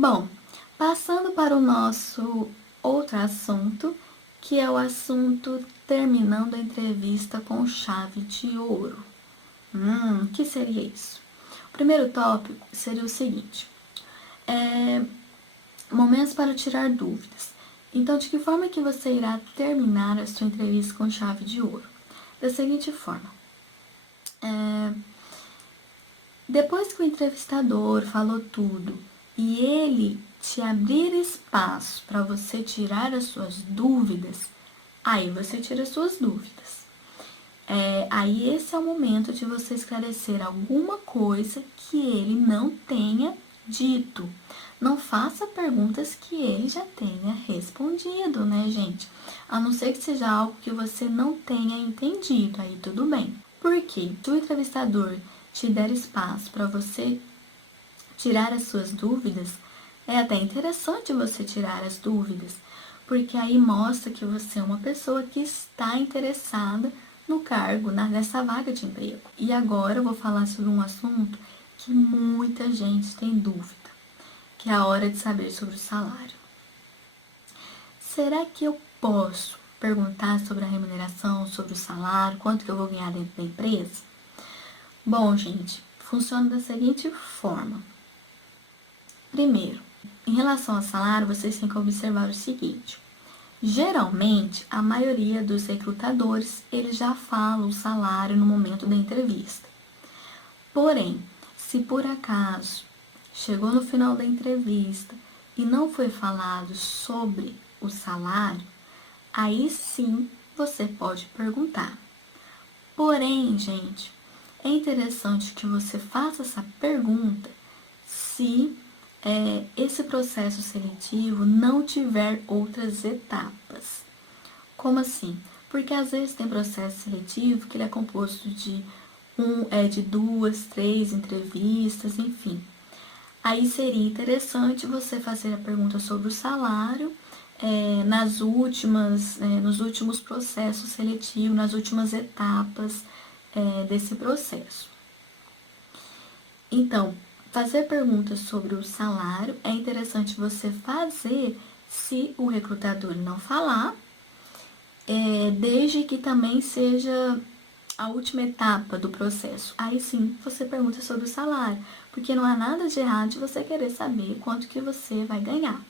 Bom, passando para o nosso outro assunto, que é o assunto terminando a entrevista com chave de ouro. O que seria isso? O primeiro tópico seria o seguinte: momentos para tirar dúvidas. Então, de que forma que você irá terminar a sua entrevista com chave de ouro? Da seguinte forma: depois que o entrevistador falou tudo e ele te abrir espaço para você tirar as suas dúvidas, aí você tira as suas dúvidas. Aí esse é o momento de você esclarecer alguma coisa que ele não tenha dito. Não faça perguntas que ele já tenha respondido, né, gente? A não ser que seja algo que você não tenha entendido, aí tudo bem. Porque se o entrevistador te der espaço para você tirar as suas dúvidas, é até interessante você tirar as dúvidas, porque aí mostra que você é uma pessoa que está interessada no cargo, nessa vaga de emprego. E agora eu vou falar sobre um assunto que muita gente tem dúvida, que é a hora de saber sobre o salário. Será que eu posso perguntar sobre a remuneração, sobre o salário, quanto que eu vou ganhar dentro da empresa? Bom, gente, funciona da seguinte forma. Primeiro, em relação ao salário, vocês têm que observar o seguinte: geralmente, a maioria dos recrutadores, eles já falam o salário no momento da entrevista. Porém, se por acaso chegou no final da entrevista e não foi falado sobre o salário, aí sim você pode perguntar. Porém, gente, é interessante que você faça essa pergunta se esse processo seletivo não tiver outras etapas. Como assim? Porque às vezes tem processo seletivo que ele é composto de 2, 3 entrevistas, enfim. Aí seria interessante você fazer a pergunta sobre o salário nos últimos processos seletivos, nas últimas etapas desse processo. Então, fazer perguntas sobre o salário é interessante você fazer se o recrutador não falar, desde que também seja a última etapa do processo. Aí sim, você pergunta sobre o salário, porque não há nada de errado de você querer saber quanto que você vai ganhar.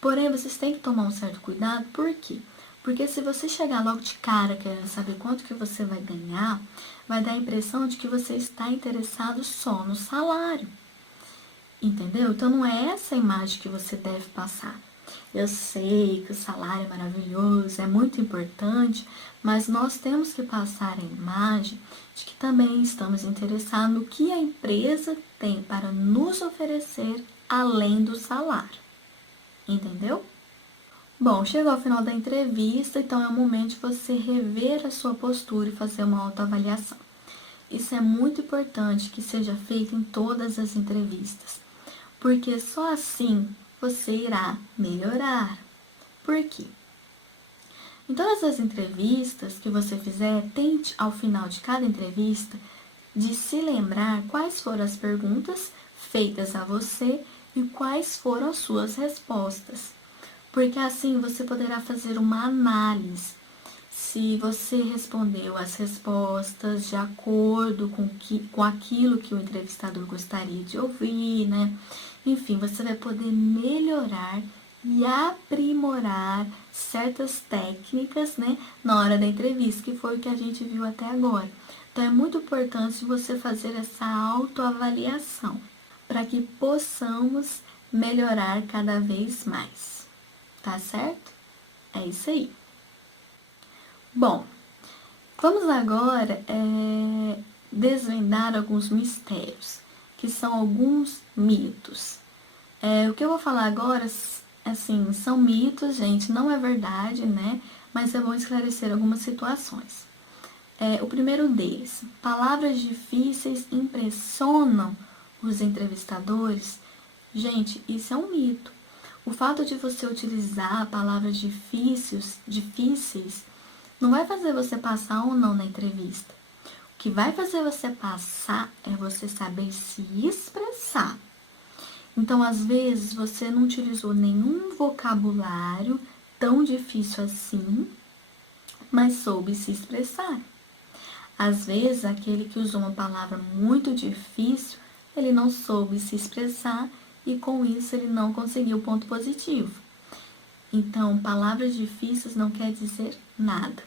Porém, vocês têm que tomar um certo cuidado, por quê? Porque se você chegar logo de cara querendo saber quanto que você vai ganhar, vai dar a impressão de que você está interessado só no salário. Entendeu? Então não é essa a imagem que você deve passar. Eu sei que o salário é maravilhoso, é muito importante, mas nós temos que passar a imagem de que também estamos interessados no que a empresa tem para nos oferecer além do salário. Entendeu? Bom, chegou ao final da entrevista, então é o momento de você rever a sua postura e fazer uma autoavaliação. Isso é muito importante que seja feito em todas as entrevistas, porque só assim você irá melhorar. Por quê? Em todas as entrevistas que você fizer, tente ao final de cada entrevista de se lembrar quais foram as perguntas feitas a você e quais foram as suas respostas. Porque assim você poderá fazer uma análise se você respondeu as respostas de acordo com aquilo que o entrevistador gostaria de ouvir, né? Enfim, você vai poder melhorar e aprimorar certas técnicas, né, na hora da entrevista, que foi o que a gente viu até agora. Então, é muito importante você fazer essa autoavaliação para que possamos melhorar cada vez mais. Tá certo? É isso aí. Bom, vamos agora desvendar alguns mistérios, que são alguns mitos. O que eu vou falar agora, assim, são mitos, gente, não é verdade, né? Mas é bom esclarecer algumas situações. O primeiro deles, palavras difíceis impressionam os entrevistadores. Gente, isso é um mito. O fato de você utilizar palavras difíceis não vai fazer você passar ou não na entrevista. O que vai fazer você passar é você saber se expressar. Então, às vezes, você não utilizou nenhum vocabulário tão difícil assim, mas soube se expressar. Às vezes, aquele que usou uma palavra muito difícil, ele não soube se expressar e com isso ele não conseguiu ponto positivo. Então, palavras difíceis não quer dizer nada.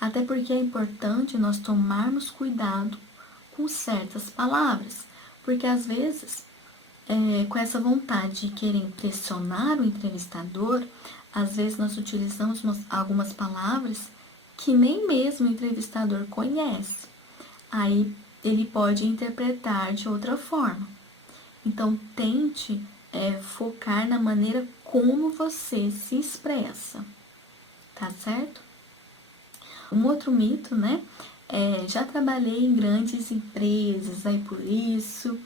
Até porque é importante nós tomarmos cuidado com certas palavras, porque às vezes, com essa vontade de querer impressionar o entrevistador, às vezes nós utilizamos algumas palavras que nem mesmo o entrevistador conhece. Aí ele pode interpretar de outra forma. Então, tente focar na maneira como você se expressa, tá certo? Um outro mito, né? Já trabalhei em grandes empresas, aí por isso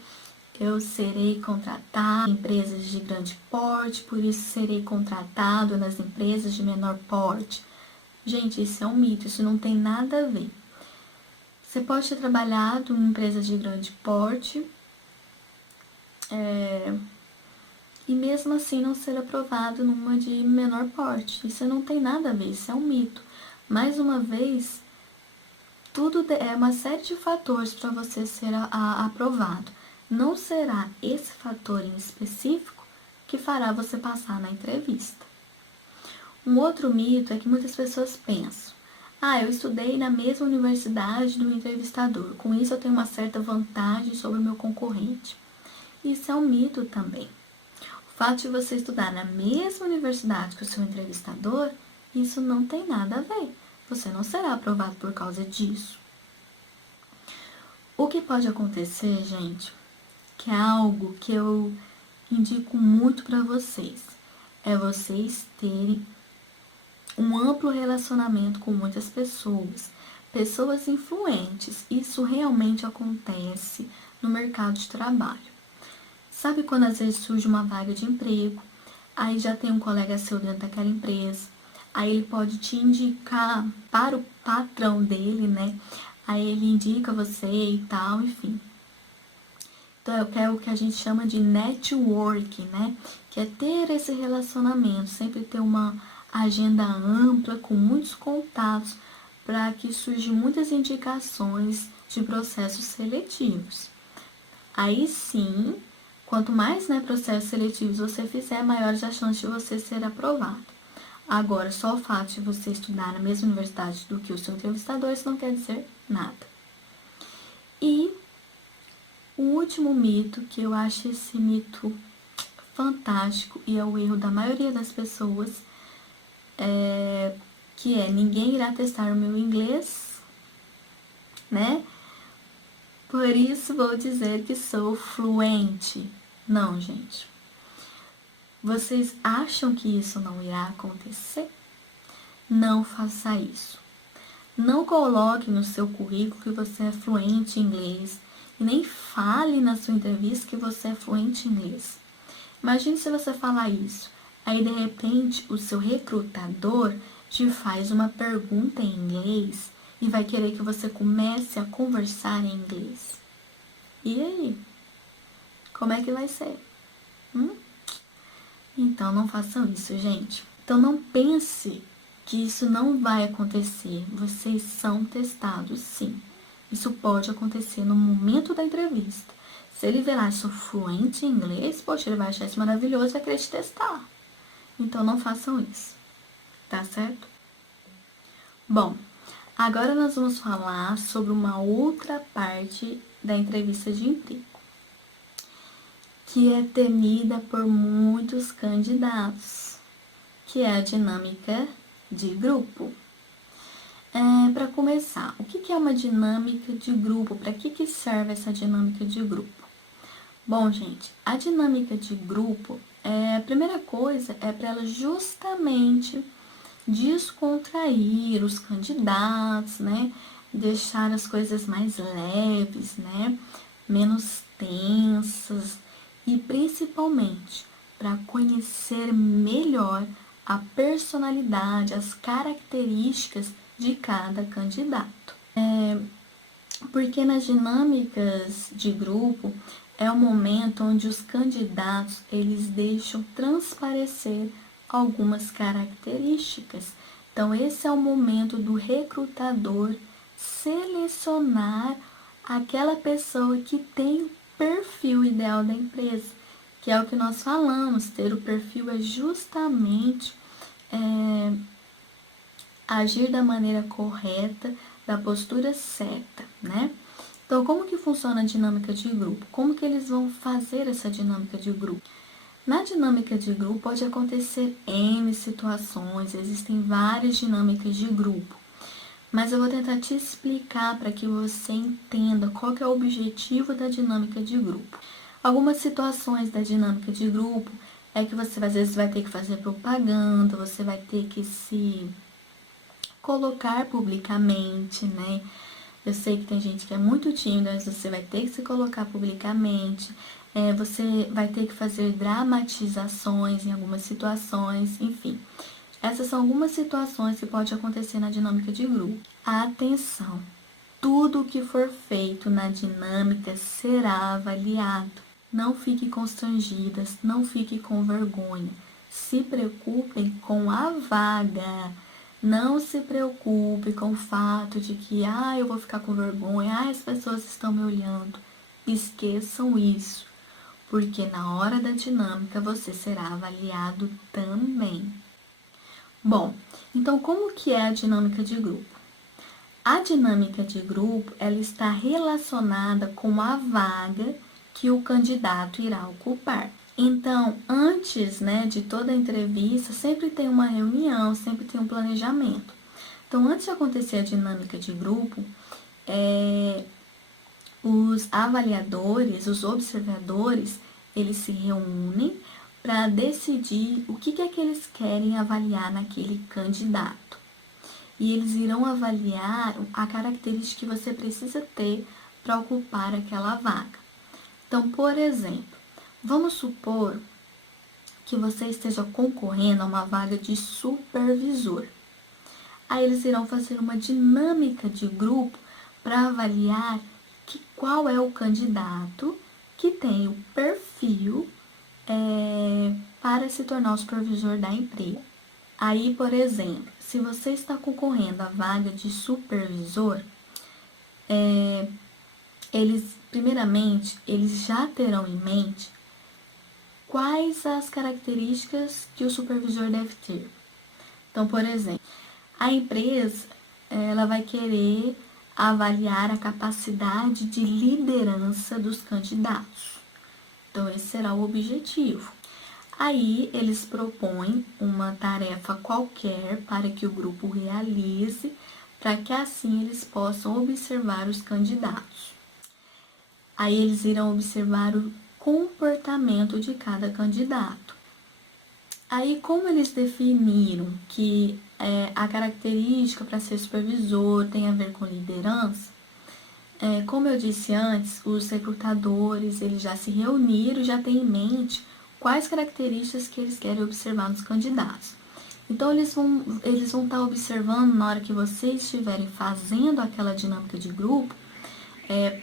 eu serei contratado em empresas de grande porte, por isso serei contratado nas empresas de menor porte. Gente, isso é um mito, isso não tem nada a ver. Você pode ter trabalhado em empresas de grande porte e mesmo assim não ser aprovado numa de menor porte. Isso não tem nada a ver, isso é um mito. Mais uma vez, tudo é uma série de fatores para você ser aprovado. Não será esse fator em específico que fará você passar na entrevista. Um outro mito é que muitas pessoas pensam: eu estudei na mesma universidade do entrevistador, com isso eu tenho uma certa vantagem sobre o meu concorrente. Isso é um mito também. O fato de você estudar na mesma universidade que o seu entrevistador, isso não tem nada a ver. Você não será aprovado por causa disso. O que pode acontecer, gente, que é algo que eu indico muito para vocês, é vocês terem um amplo relacionamento com muitas pessoas, pessoas influentes. Isso realmente acontece no mercado de trabalho. Sabe quando às vezes surge uma vaga de emprego, aí já tem um colega seu dentro daquela empresa, aí ele pode te indicar para o patrão dele, né? Aí ele indica você e tal, enfim. Então, é o que a gente chama de network, né? Que é ter esse relacionamento, sempre ter uma agenda ampla, com muitos contatos, para que surjam muitas indicações de processos seletivos. Aí sim, quanto mais processos seletivos você fizer, maiores as chances de você ser aprovado. Agora, só o fato de você estudar na mesma universidade do que o seu entrevistador, isso não quer dizer nada. E o último mito, que eu acho esse mito fantástico e é o erro da maioria das pessoas, que é: ninguém irá testar o meu inglês, né? Por isso vou dizer que sou fluente. Não, gente. Vocês acham que isso não irá acontecer? Não faça isso. Não coloque no seu currículo que você é fluente em inglês e nem fale na sua entrevista que você é fluente em inglês. Imagine se você falar isso, aí de repente o seu recrutador te faz uma pergunta em inglês e vai querer que você comece a conversar em inglês. E aí? Como é que vai ser? Então não façam isso, gente. Então não pense que isso não vai acontecer. Vocês são testados, sim. Isso pode acontecer no momento da entrevista. Se ele virar sou fluente em inglês, poxa, ele vai achar isso maravilhoso e vai querer te testar. Então não façam isso, tá certo? Bom, agora nós vamos falar sobre uma outra parte da entrevista de emprego, que é temida por muitos candidatos, que é a dinâmica de grupo. Para começar, o que é uma dinâmica de grupo? Para que serve essa dinâmica de grupo? Bom, gente, a dinâmica de grupo, a primeira coisa é para ela justamente descontrair os candidatos, né? Deixar as coisas mais leves, né? Menos tensas e principalmente para conhecer melhor a personalidade, as características de cada candidato. Porque nas dinâmicas de grupo é o momento onde os candidatos eles deixam transparecer algumas características. Então, esse é o momento do recrutador selecionar aquela pessoa que tem o perfil ideal da empresa, que é o que nós falamos. Ter o perfil é justamente agir da maneira correta, da postura certa, né? Então, como que funciona a dinâmica de grupo? Como que eles vão fazer essa dinâmica de grupo? Na dinâmica de grupo pode acontecer N situações, existem várias dinâmicas de grupo, mas eu vou tentar te explicar para que você entenda qual que é o objetivo da dinâmica de grupo. Algumas situações da dinâmica de grupo é que você às vezes vai ter que fazer propaganda, você vai ter que se colocar publicamente, né? Eu sei que tem gente que é muito tímida, mas você vai ter que se colocar publicamente. Você vai ter que fazer dramatizações em algumas situações, enfim. Essas são algumas situações que pode acontecer na dinâmica de grupo. Atenção! Tudo o que for feito na dinâmica será avaliado. Não fique constrangidas, não fique com vergonha. Se preocupem com a vaga. Não se preocupe com o fato de que, eu vou ficar com vergonha, as pessoas estão me olhando. Esqueçam isso, porque na hora da dinâmica você será avaliado também. Bom, então como que é a dinâmica de grupo? A dinâmica de grupo, ela está relacionada com a vaga que o candidato irá ocupar. Então, antes, de toda a entrevista, sempre tem uma reunião, sempre tem um planejamento. Então, antes de acontecer a dinâmica de grupo, os avaliadores, os observadores, eles se reúnem para decidir o que é que eles querem avaliar naquele candidato. E eles irão avaliar a característica que você precisa ter para ocupar aquela vaga. Então, por exemplo, vamos supor que você esteja concorrendo a uma vaga de supervisor. Aí eles irão fazer uma dinâmica de grupo para avaliar qual é o candidato que tem o perfil para se tornar o supervisor da empresa. Aí, por exemplo, se você está concorrendo à vaga de supervisor, primeiramente, eles já terão em mente quais as características que o supervisor deve ter. Então, por exemplo, a empresa ela vai querer avaliar a capacidade de liderança dos candidatos. Então, esse será o objetivo. Aí, eles propõem uma tarefa qualquer para que o grupo realize, para que assim eles possam observar os candidatos. Aí, eles irão observar o comportamento de cada candidato. Aí, como eles definiram que a característica para ser supervisor tem a ver com liderança, como eu disse antes, os recrutadores eles já se reuniram, já têm em mente quais características que eles querem observar nos candidatos. Então, eles vão estar observando na hora que vocês estiverem fazendo aquela dinâmica de grupo,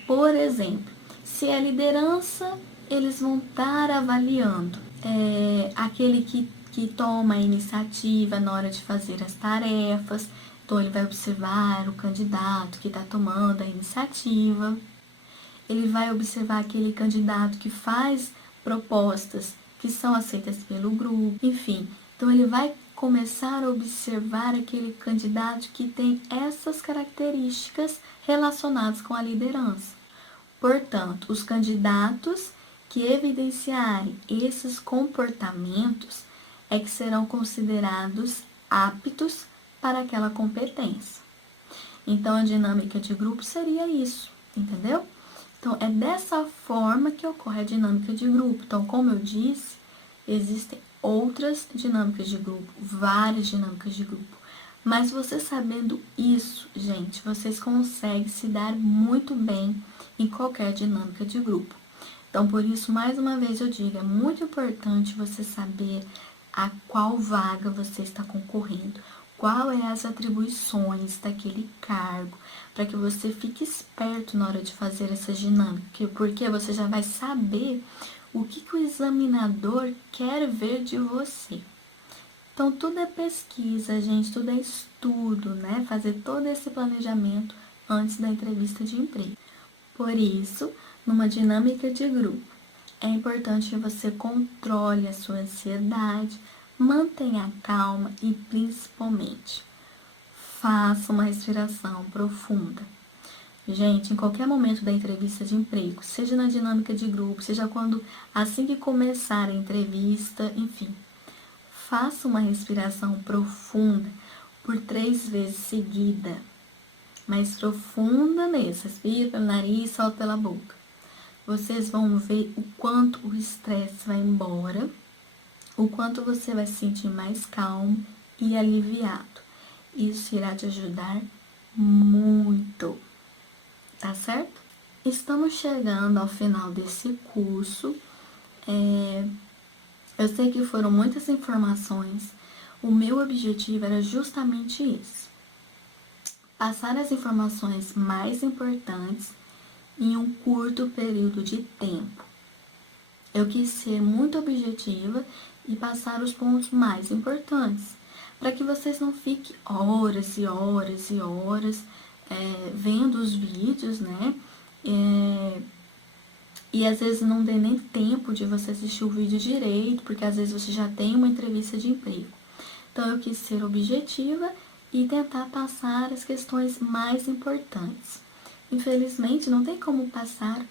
por exemplo, se é liderança, eles vão estar avaliando aquele que toma a iniciativa na hora de fazer as tarefas. Então, ele vai observar o candidato que está tomando a iniciativa. Ele vai observar aquele candidato que faz propostas que são aceitas pelo grupo. Enfim, então ele vai começar a observar aquele candidato que tem essas características relacionadas com a liderança. Portanto, os candidatos que evidenciarem esses comportamentos que serão considerados aptos para aquela competência. Então, a dinâmica de grupo seria isso, entendeu? Então, é dessa forma que ocorre a dinâmica de grupo. Então, como eu disse, existem outras dinâmicas de grupo, várias dinâmicas de grupo. Mas você sabendo isso, gente, vocês conseguem se dar muito bem em qualquer dinâmica de grupo. Então, por isso, mais uma vez eu digo, é muito importante você saber a qual vaga você está concorrendo, qual é as atribuições daquele cargo, para que você fique esperto na hora de fazer essa dinâmica, porque você já vai saber o que o examinador quer ver de você. Então, tudo é pesquisa, gente, tudo é estudo, né? Fazer todo esse planejamento antes da entrevista de emprego. Por isso, numa dinâmica de grupo, é importante que você controle a sua ansiedade, mantenha calma e, principalmente, faça uma respiração profunda. Gente, em qualquer momento da entrevista de emprego, seja na dinâmica de grupo, seja quando assim que começar a entrevista, enfim, faça uma respiração profunda por 3 vezes seguida. Mais profunda mesmo. Respira pelo nariz, solta pela boca. Vocês vão ver o quanto o estresse vai embora, o quanto você vai se sentir mais calmo e aliviado. Isso irá te ajudar muito, tá certo? Estamos chegando ao final desse curso. Eu sei que foram muitas informações. O meu objetivo era justamente esse: passar as informações mais importantes em um curto período de tempo. Eu quis ser muito objetiva e passar os pontos mais importantes, para que vocês não fiquem horas e horas e horas vendo os vídeos, né? E às vezes não dê nem tempo de você assistir o vídeo direito, porque às vezes você já tem uma entrevista de emprego. Então, eu quis ser objetiva e tentar passar as questões mais importantes. Infelizmente, não tem como passar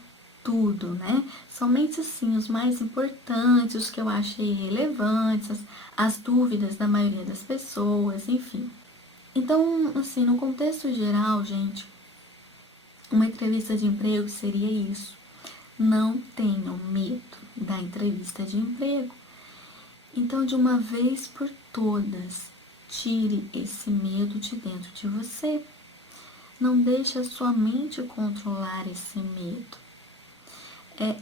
tudo, né? Somente assim, os mais importantes, os que eu achei relevantes, as dúvidas da maioria das pessoas, enfim. Então, assim, no contexto geral, gente, uma entrevista de emprego seria isso. Não tenham medo da entrevista de emprego. Então, de uma vez por todas, tire esse medo de dentro de você. Não deixe a sua mente controlar esse medo.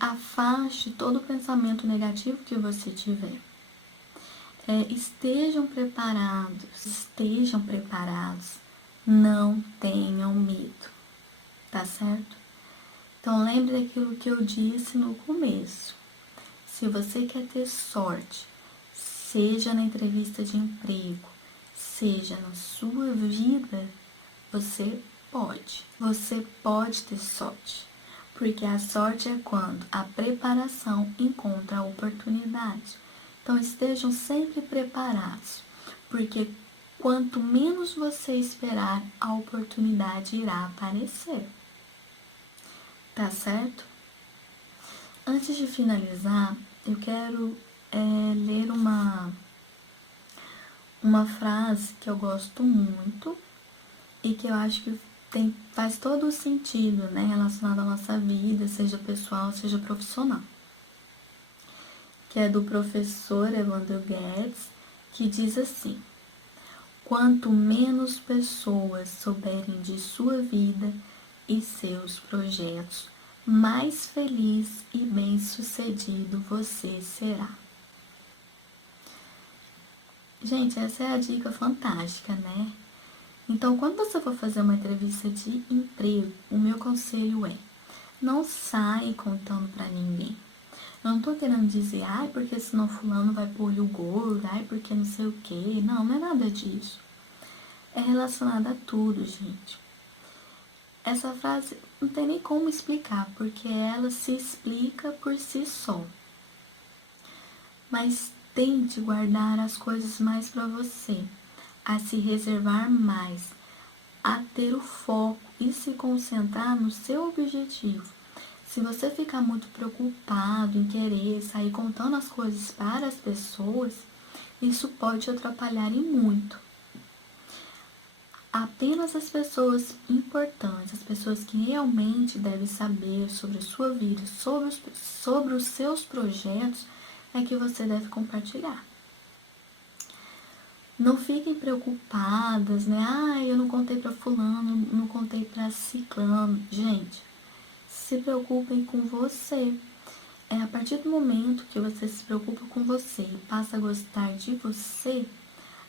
Afaste todo o pensamento negativo que você tiver. Estejam preparados. Não tenham medo, tá certo? Então, lembre daquilo que eu disse no começo. Se você quer ter sorte, seja na entrevista de emprego, seja na sua vida, você pode. Você pode ter sorte. Porque a sorte é quando a preparação encontra a oportunidade. Então, estejam sempre preparados. Porque quanto menos você esperar, a oportunidade irá aparecer. Tá certo? Antes de finalizar, eu quero ler uma frase que eu gosto muito e que eu acho que faz todo o sentido, né, relacionado à nossa vida, seja pessoal, seja profissional. Que é do professor Evandro Guedes, que diz assim: quanto menos pessoas souberem de sua vida e seus projetos, mais feliz e bem-sucedido você será. Gente, essa é a dica fantástica, né? Então, quando você for fazer uma entrevista de emprego, o meu conselho é: não sai contando pra ninguém. Eu não tô querendo dizer, ai, porque senão fulano vai pôr olho gordo, ai, porque não sei o quê. Não, não é nada disso. É relacionado a tudo, gente. Essa frase não tem nem como explicar, porque ela se explica por si só. Mas tente guardar as coisas mais para você, a se reservar mais, a ter o foco e se concentrar no seu objetivo. Se você ficar muito preocupado em querer sair contando as coisas para as pessoas, isso pode te atrapalhar em muito. Apenas as pessoas importantes, as pessoas que realmente devem saber sobre a sua vida, sobre os seus projetos, é que você deve compartilhar. Não fiquem preocupadas, né? Ah, eu não contei para fulano, não contei para ciclano. Gente, se preocupem com você. A partir do momento que você se preocupa com você e passa a gostar de você,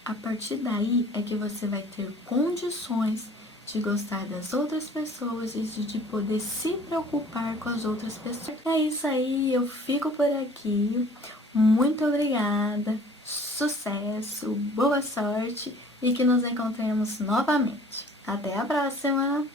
A partir daí é que você vai ter condições de gostar das outras pessoas e de poder se preocupar com as outras pessoas. É isso aí, eu fico por aqui. Muito obrigada, sucesso, boa sorte e que nos encontremos novamente. Até a próxima!